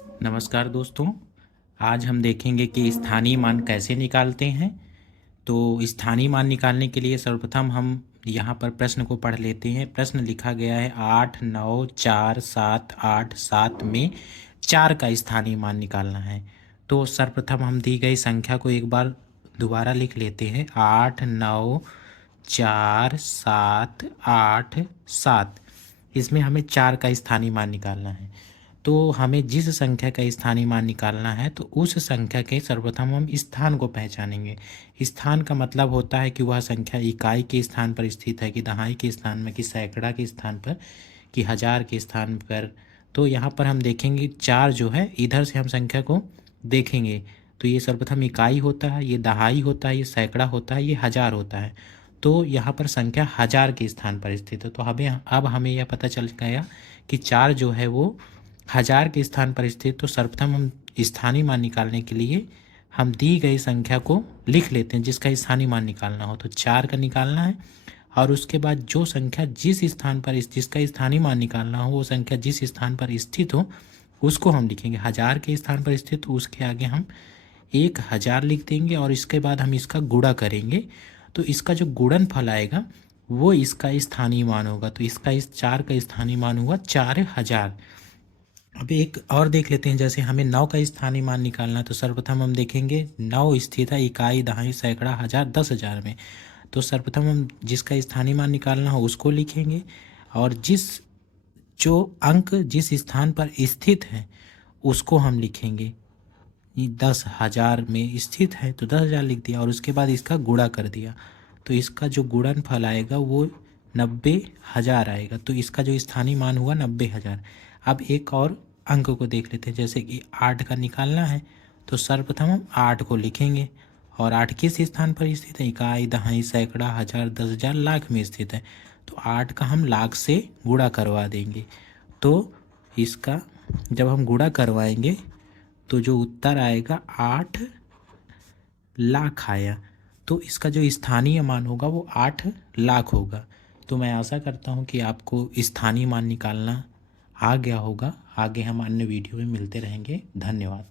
नमस्कार दोस्तों। आज हम देखेंगे कि स्थानीय मान कैसे निकालते हैं। तो स्थानीय मान निकालने के लिए सर्वप्रथम हम यहाँ पर प्रश्न को पढ़ लेते हैं। प्रश्न लिखा गया है 8, 9, 4, 7, 8, 7 में 4 का स्थानीय मान निकालना है। तो सर्वप्रथम हम दी गई संख्या को एक बार दोबारा लिख लेते हैं। 8, 9, 4, 7, 8, 7। इसमें हमें 4 का स्थानीय मान निकालना है। तो हमें जिस संख्या का स्थानीय मान निकालना है तो उस संख्या के सर्वप्रथम हम स्थान को पहचानेंगे। स्थान का मतलब होता है कि वह संख्या इकाई के स्थान पर स्थित है, कि दहाई के स्थान में, कि सैकड़ा के स्थान पर, कि हजार के स्थान पर। तो यहाँ पर हम देखेंगे 4 जो है, इधर से हम संख्या को देखेंगे तो ये सर्वप्रथम इकाई होता है, ये दहाई होता है, ये सैकड़ा होता है, ये हजार होता है। तो यहाँ पर संख्या हजार के स्थान पर स्थित है। तो हमें यह पता चल गया कि 4 जो है वो हजार के स्थान पर स्थित। तो सर्वप्रथम हम स्थानीय मान निकालने के लिए हम दी गई संख्या को लिख लेते हैं जिसका स्थानीय मान निकालना हो। तो 4 का निकालना है और उसके बाद जो संख्या जिस स्थान पर जिसका स्थानीय मान निकालना हो, वो संख्या जिस स्थान पर स्थित हो उसको हम लिखेंगे। हजार के स्थान पर स्थित, तो उसके आगे हम 1000 लिख देंगे और इसके बाद हम इसका गुणा करेंगे। तो इसका जो गुणनफल आएगा वो इसका स्थानीय मान होगा। तो इसका इस 4 का स्थानीय मान हुआ 4000। अब एक और देख लेते हैं, जैसे हमें 9 का स्थानीय मान निकालना है। तो सर्वप्रथम हम देखेंगे 9 स्थित है इकाई, दहाई, सैकड़ा, हजार, 10,000 में। तो सर्वप्रथम हम जिसका स्थानीय मान निकालना हो उसको लिखेंगे और जो अंक जिस स्थान पर स्थित है उसको हम लिखेंगे। ये 10,000 में स्थित है तो 10,000 लिख दिया और उसके बाद इसका गुणा कर दिया। तो इसका जो गुणनफल आएगा वो 90,000 आएगा। तो इसका जो स्थानीय मान हुआ 90,000। अब एक और अंक को देख लेते हैं, जैसे कि 8 का निकालना है। तो सर्वप्रथम हम 8 को लिखेंगे और 8 किस स्थान पर स्थित है? इकाई, दहाई, सैकड़ा, हजार, 10,000, लाख में स्थित है। तो 8 का हम लाख से गुणा करवा देंगे। तो इसका जब हम गुणा करवाएंगे तो जो उत्तर आएगा 8 लाख आया। तो इसका जो स्थानीय मान होगा वो 8 लाख होगा। तो मैं आशा करता हूँ कि आपको स्थानीय मान निकालना आ गया होगा। आगे हम अन्य वीडियो में मिलते रहेंगे। धन्यवाद।